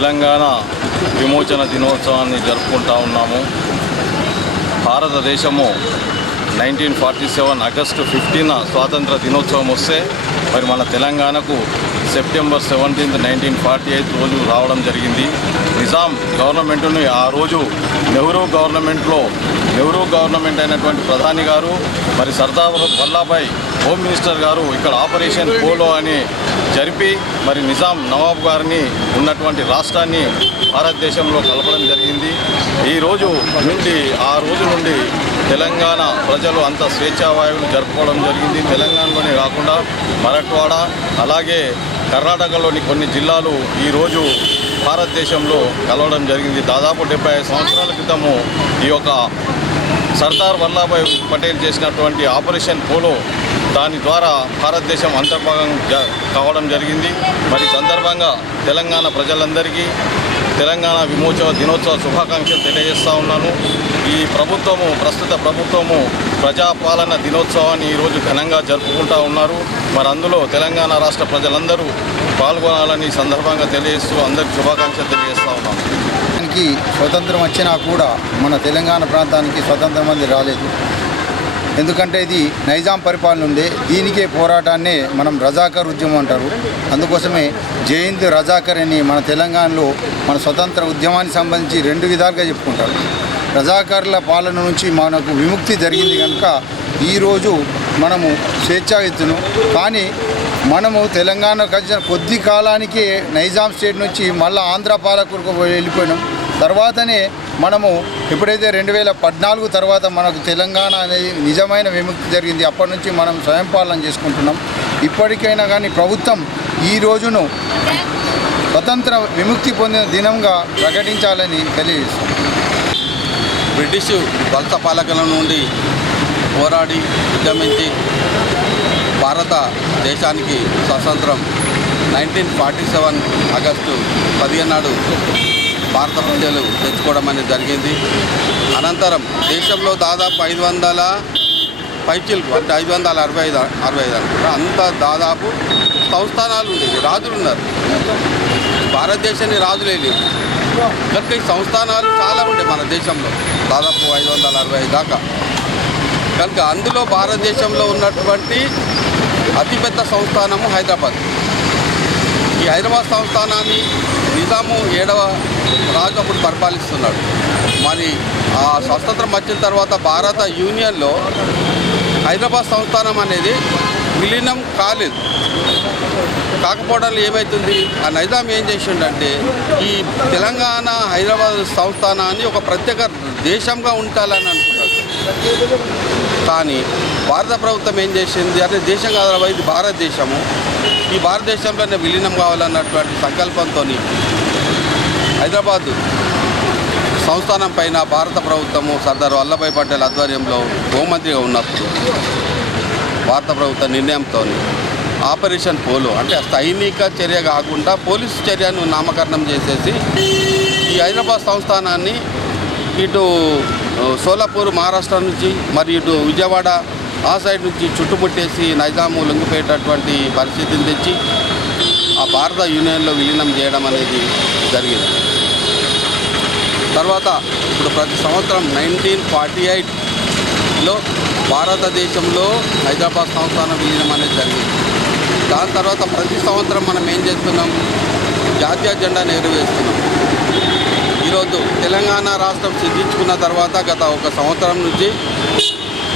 తెలంగాణ విమోచన దినోత్సవాన్ని జరుపుకుంటా ఉన్నాము. భారతదేశము nineteen forty seven August fifteen స్వాతంత్ర దినోత్సవం వస్తే మరి మన తెలంగాణకు September seventeenth nineteen forty eighth రోజు రావడం జరిగింది. నిజాం గవర్నమెంట్ని ఆ రోజు నెహ్రూ గవర్నమెంట్లో నెహ్రూ గవర్నమెంట్ అయినటువంటి ప్రధాని గారు మరి సర్దార్ వల్లాభాయ్ హోమ్ మినిస్టర్ గారు ఇక్కడ ఆపరేషన్ పోలో అని జరిపి మరి నిజాం నవాబ్ గారిని ఉన్నటువంటి రాష్ట్రాన్ని భారతదేశంలో కలపడం జరిగింది. ఈరోజు నుండి ఆ రోజు నుండి తెలంగాణ ప్రజలు అంత స్వేచ్ఛావాయువులు జరుపుకోవడం జరిగింది. తెలంగాణలోనే కాకుండా మరట్వాడ అలాగే కర్ణాటకలోని కొన్ని జిల్లాలు ఈరోజు భారతదేశంలో కలవడం జరిగింది. దాదాపు డెబ్బై సంవత్సరాల క్రితము ఈ యొక్క సర్దార్ వల్లభాయ్ పటేల్ చేసినటువంటి ఆపరేషన్ పోలో దాని ద్వారా భారతదేశం అంతర్భాగం కావడం జరిగింది. మరి సందర్భంగా తెలంగాణ ప్రజలందరికీ తెలంగాణ విమోచన దినోత్సవ శుభాకాంక్షలు తెలియజేస్తూ ఉన్నాను. ఈ ప్రభుత్వము ప్రస్తుత ప్రభుత్వము ప్రజాపాలన దినోత్సవాన్ని ఈరోజు ఘనంగా జరుపుకుంటూ ఉన్నారు. మరి అందులో తెలంగాణ రాష్ట్ర ప్రజలందరూ పాల్గొనాలని సందర్భంగా తెలియజేస్తూ అందరికీ శుభాకాంక్షలు తెలియజేస్తూ ఉన్నాను. దానికి స్వతంత్రం వచ్చినా కూడా మన తెలంగాణ ప్రాంతానికి స్వతంత్రం అనేది రాలేదు. ఎందుకంటే ఇది నైజాం పరిపాలన ఉండే దీనికే పోరాటాన్నే మనం రజాకర్ ఉద్యమం అంటారు. అందుకోసమే జయంత్ రజాకర్ అని మన తెలంగాణలో మన స్వతంత్ర ఉద్యమానికి సంబంధించి రెండు విధాలుగా చెప్పుకుంటారు. రజాకర్ల పాలన నుంచి మనకు విముక్తి జరిగింది కనుక ఈరోజు మనము స్వేచ్ఛాయుతును కానీ మనము తెలంగాణకు వచ్చిన కొద్ది కాలానికి నైజాం స్టేట్ నుంచి మళ్ళీ ఆంధ్ర పాలకులకు వెళ్ళిపోయినాం. తర్వాతనే మనము ఎప్పుడైతే రెండు వేల పద్నాలుగు తర్వాత మనకు తెలంగాణ అనేది నిజమైన విముక్తి జరిగింది అప్పటి నుంచి మనం స్వయం పాలన చేసుకుంటున్నాం. ఇప్పటికైనా కానీ ప్రభుత్వం ఈ రోజును స్వతంత్ర విముక్తి పొందిన దినంగా ప్రకటించాలని తెలియజేస్తుంది బ్రిటిష్ వలస పాలకుల నుండి పోరాడి ఉద్యమించి భారత దేశానికి స్వాతంత్రం. నైన్టీన్ ఫార్టీ సెవెన్ ఆగస్టు పదిహేను నాడు భారత ప్రజలు తెచ్చుకోవడం అనేది జరిగింది. అనంతరం దేశంలో దాదాపు ఐదు వందల పైచిల్కు అంటే ఐదు వందల అరవై ఐదు అరవై ఐదు అనుకుంటా అంత దాదాపు సంస్థానాలు ఉండేవి రాజులు ఉన్నారు. భారతదేశాన్ని రాజులే లేవు కనుక ఈ సంస్థానాలు చాలా ఉండే మన దేశంలో దాదాపు ఐదు వందల అరవై దాకా. కనుక అందులో భారతదేశంలో ఉన్నటువంటి అతిపెద్ద సంస్థానము హైదరాబాద్. ఈ హైదరాబాద్ సంస్థానాన్ని నిజాము ఏడవ రాజు అప్పుడు పరిపాలిస్తున్నాడు. మరి ఆ స్వతంత్రం వచ్చిన తర్వాత భారత యూనియన్లో హైదరాబాద్ సంస్థానం అనేది విలీనం కాలేదు. కాకపోవడం ఏమవుతుంది ఆ నైజాం ఏం చేసిండంటే ఈ తెలంగాణ హైదరాబాద్ సంస్థానాన్ని ఒక ప్రత్యేక దేశంగా ఉండాలని అనుకున్నాడు కానీ భారత ప్రభుత్వం ఏం చేసింది అంటే దేశం కాదు ఇది భారతదేశము. ఈ భారతదేశంలోనే విలీనం కావాలన్నటువంటి సంకల్పంతో హైదరాబాద్ సంస్థానం పైన భారత ప్రభుత్వము సర్దార్ వల్లభాయ్ పటేల్ ఆధ్వర్యంలో హోంమంత్రిగా ఉన్నప్పుడు భారత ప్రభుత్వ నిర్ణయంతో ఆపరేషన్ పోలో అంటే సైనిక చర్య కాకుండా పోలీసు చర్యను నామకరణం చేసేసి ఈ హైదరాబాద్ సంస్థానాన్ని ఇటు సోలాపూర్ మహారాష్ట్ర నుంచి మరి ఇటు విజయవాడ ఆ సైడ్ నుంచి చుట్టుముట్టేసి నైజాము లొంగిపోయేటటువంటి పరిస్థితిని తెచ్చి ఆ భారత యూనియన్లో విలీనం చేయడం అనేది జరిగింది. తర్వాత ఇప్పుడు ప్రతి సంవత్సరం నైన్టీన్ ఫార్టీ ఎయిట్లో భారతదేశంలో హైదరాబాద్ సంస్థానం విలీనం అనేది జరిగింది. దాని తర్వాత ప్రతి సంవత్సరం మనం ఏం చేస్తున్నాం? జాతీయ జెండా నెరవేస్తున్నాం ఈరోజు తెలంగాణ రాష్ట్రం సిద్ధించుకున్న తర్వాత గత ఒక సంవత్సరం నుంచి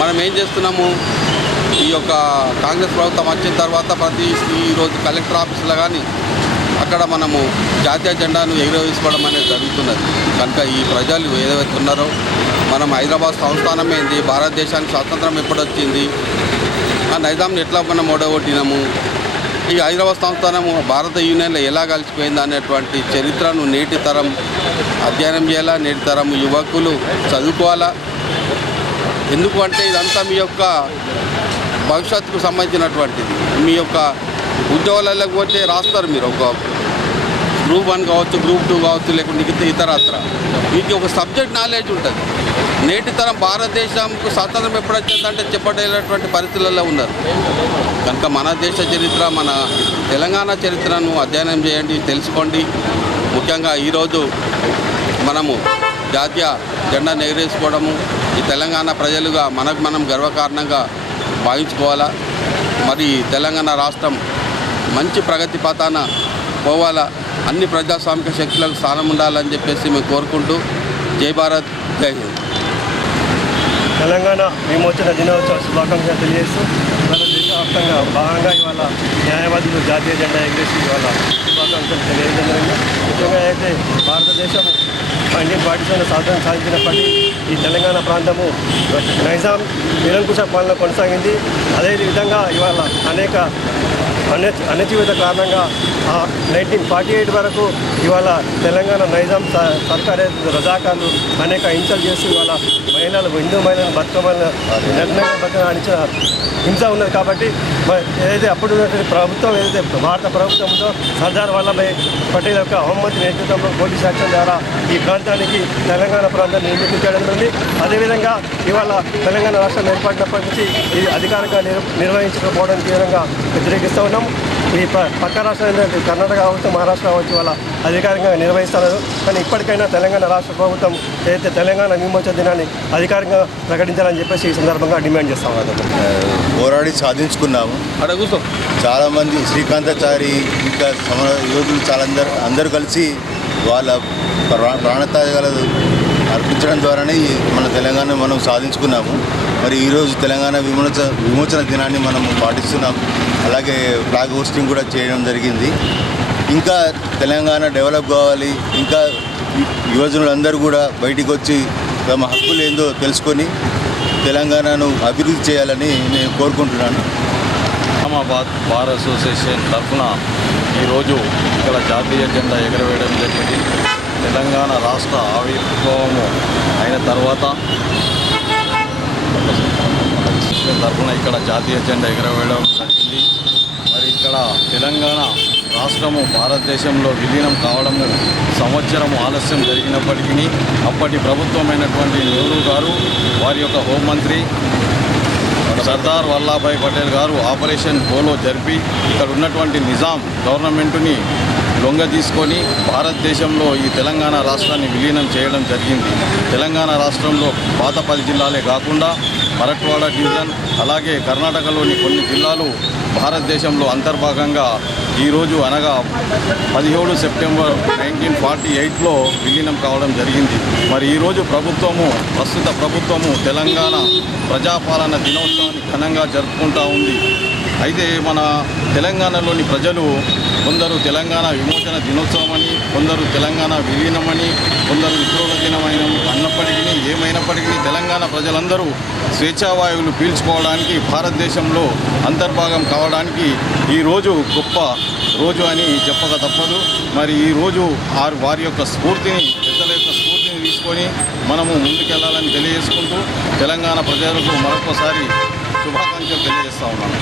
మనం ఏం చేస్తున్నాము? ఈ యొక్క కాంగ్రెస్ ప్రభుత్వం వచ్చిన తర్వాత ప్రతి ఈరోజు కలెక్టర్ ఆఫీసులో కానీ అక్కడ మనము జాతీయ జెండాను ఎగురవేసుకోవడం అనేది జరుగుతున్నది. కనుక ఈ ప్రజలు ఏదైతే ఉన్నారో మనం హైదరాబాద్ సంస్థానమైంది భారతదేశానికి స్వాతంత్రం ఎప్పుడు వచ్చింది ఆ నైజాంని ఎట్లా మనం ఓడగొట్టినాము? ఈ హైదరాబాద్ సంస్థానము భారత యూనియన్లో ఎలా కలిసిపోయింది అనేటువంటి చరిత్రను నేటి తరం అధ్యయనం చేయాలా? నేటి తరం యువకులు చదువుకోవాలా? ఎందుకు అంటే ఇదంతా మీ యొక్క భవిష్యత్తుకు సంబంధించినటువంటిది. మీ యొక్క ఉద్యోగాలకు పోతే రాస్తారు మీరు ఒక గ్రూప్ వన్ కావచ్చు గ్రూప్ టూ కావచ్చు లేకుంటే ఇతరత్ర. మీకు ఒక సబ్జెక్ట్ నాలెడ్జ్ ఉంటుంది. నేటి తరం భారతదేశంకు స్వాతంత్రం ఎప్పుడొచ్చిందంటే చెప్పలేనటువంటి పరిస్థితులలో ఉన్నారు. కనుక మన దేశ చరిత్ర మన తెలంగాణ చరిత్రను అధ్యయనం చేయండి తెలుసుకోండి. ముఖ్యంగా ఈరోజు మనము జాతీయ జెండాను ఎగరేసుకోవడము ఈ తెలంగాణ ప్రజలుగా మనకు మనం గర్వకారణంగా భావించుకోవాలా? మరి తెలంగాణ రాష్ట్రం మంచి ప్రగతి పథాన పోవాలా? అన్ని ప్రజాస్వామిక శక్తులకు స్థానం ఉండాలని చెప్పేసి మేము కోరుకుంటూ జై భారత్ జై హింద్. తెలంగాణ విమోచన దినోత్సవ శుభాకాంక్షలు తెలియజేస్తూ వ్యాప్తంగా భాగంగా ఇవాళ న్యాయవాదులు జాతీయ జెండా ఎగరేసి ఇవాళ శుభాకాంక్షలు తెలియజేయడం జరిగింది. ముఖ్యంగా అయితే భారతదేశం నైన్టీన్ ఫార్టీ సెవెన్ స్వాతంత్రం సాధించినప్పటికీ ఈ తెలంగాణ ప్రాంతము నైజాం నిరంకుశ పాలన కొనసాగింది. అదేవిధంగా ఇవాళ అనేక అణ అణచివేత కారణంగా నైన్టీన్ ఫార్టీ ఎయిట్ వరకు ఇవాళ తెలంగాణ నైజాం సర్కార్ రజాకాలు అనేక హింసలు చేసి ఇవాళ మహిళలు హిందూ మహిళలు బతుకమని నిర్ణయం బతుకమని అణిచిన హింస ఉన్నది కాబట్టి ఏదైతే అప్పుడు ప్రభుత్వం ఏదైతే భారత ప్రభుత్వం ఉందో సర్దార్ వల్లభాయ్ పటేల్ యొక్క హోంమంత్రి నేతృత్వంలో పోలీస్ యాక్షన్ ద్వారా ఈ ప్రాంతానికి తెలంగాణ ప్రాంతాన్ని నిర్మించడం ఉంది అదేవిధంగా ఇవాళ తెలంగాణ రాష్ట్రం ఏర్పడినప్పటి నుంచి ఇది అధికారికంగా నిర్వహించకపోవడం తీవ్రంగా వ్యతిరేకిస్తూ ఉన్నాం. ఈ ప- పక్క రాష్ట్రాలు కర్ణాటక కావచ్చు మహారాష్ట్ర కావచ్చు వాళ్ళ అధికారికంగా నిర్వహిస్తున్నారు. కానీ ఇప్పటికైనా తెలంగాణ రాష్ట్ర ప్రభుత్వం ఏదైతే తెలంగాణ విమోచన దినాన్ని అధికారికంగా ప్రకటించాలని చెప్పేసి ఈ సందర్భంగా డిమాండ్ చేస్తాం పోరాడి సాధించుకున్నాము. చాలామంది శ్రీకాంతాచారి ఇంకా సమర యోధులు చాలా అందరు అందరూ కలిసి వాళ్ళ ప్రా ప్రాణత్యాగాలు అర్పించడం ద్వారానే మన తెలంగాణ మనం సాధించుకున్నాము. మరి ఈరోజు తెలంగాణ విమోచ విమోచన దినాన్ని మనం పాటిస్తున్నాం అలాగే ఫ్లాగ్ హోస్టింగ్ కూడా చేయడం జరిగింది. ఇంకా తెలంగాణ డెవలప్ కావాలి. ఇంకా యువజనులందరూ కూడా బయటికి వచ్చి తమ హక్కులు ఏందో తెలుసుకొని తెలంగాణను అభివృద్ధి చేయాలని నేను కోరుకుంటున్నాను. ఇస్లామాబాద్ బార్ అసోసియేషన్ తరఫున ఈరోజు ఇక్కడ జాతీయ జెండా ఎగరవేయడం జరిగింది. తెలంగాణ రాష్ట్ర ఆవిర్భావము అయిన తర్వాత తరఫున ఇక్కడ జాతీయ జెండా ఎగరవేయడం జరిగింది ఇక్కడ తెలంగాణ రాష్ట్రము భారతదేశంలో విలీనం కావడము సంవత్సరం ఆలస్యం జరిగినప్పటికీ అప్పటి ప్రభుత్వమైనటువంటి నెహ్రూ గారు వారి యొక్క హోంమంత్రి సర్దార్ వల్లాభాయ్ పటేల్ గారు ఆపరేషన్ పోలో జరిపి ఇక్కడ ఉన్నటువంటి నిజాం గవర్నమెంటుని లొంగ తీసుకొని భారతదేశంలో ఈ తెలంగాణ రాష్ట్రాన్ని విలీనం చేయడం జరిగింది. తెలంగాణ రాష్ట్రంలో పాత పది జిల్లాలే కాకుండా మరట్వాడ డివిజన్ అలాగే కర్ణాటకలోని కొన్ని జిల్లాలు భారతదేశంలో అంతర్భాగంగా ఈరోజు అనగా పదిహేడు సెప్టెంబర్ నైన్టీన్ ఫార్టీ ఎయిట్లో విలీనం కావడం జరిగింది. మరి ఈరోజు ప్రభుత్వము ప్రస్తుత ప్రభుత్వము తెలంగాణ ప్రజాపాలన దినోత్సవాన్ని ఘనంగా జరుపుకుంటా ఉంది. అయితే మన తెలంగాణలోని ప్రజలు కొందరు తెలంగాణ విమోచన దినోత్సవం అని కొందరు తెలంగాణ విలీనమని కొందరు విద్రోహ దినమైన అన్నప్పటికీ ఏమైనప్పటికీ తెలంగాణ ప్రజలందరూ స్వేచ్ఛావాయువులు పీల్చుకోవడానికి భారతదేశంలో అంతర్భాగం కావడానికి ఈరోజు గొప్ప రోజు అని చెప్పక తప్పదు. మరి ఈ రోజు వారి యొక్క స్ఫూర్తిని పెద్దల యొక్క స్ఫూర్తిని తీసుకొని మనము ముందుకెళ్ళాలని తెలియజేసుకుంటూ తెలంగాణ ప్రజలకు మరొకసారి శుభాకాంక్షలు తెలియజేస్తా ఉన్నాను.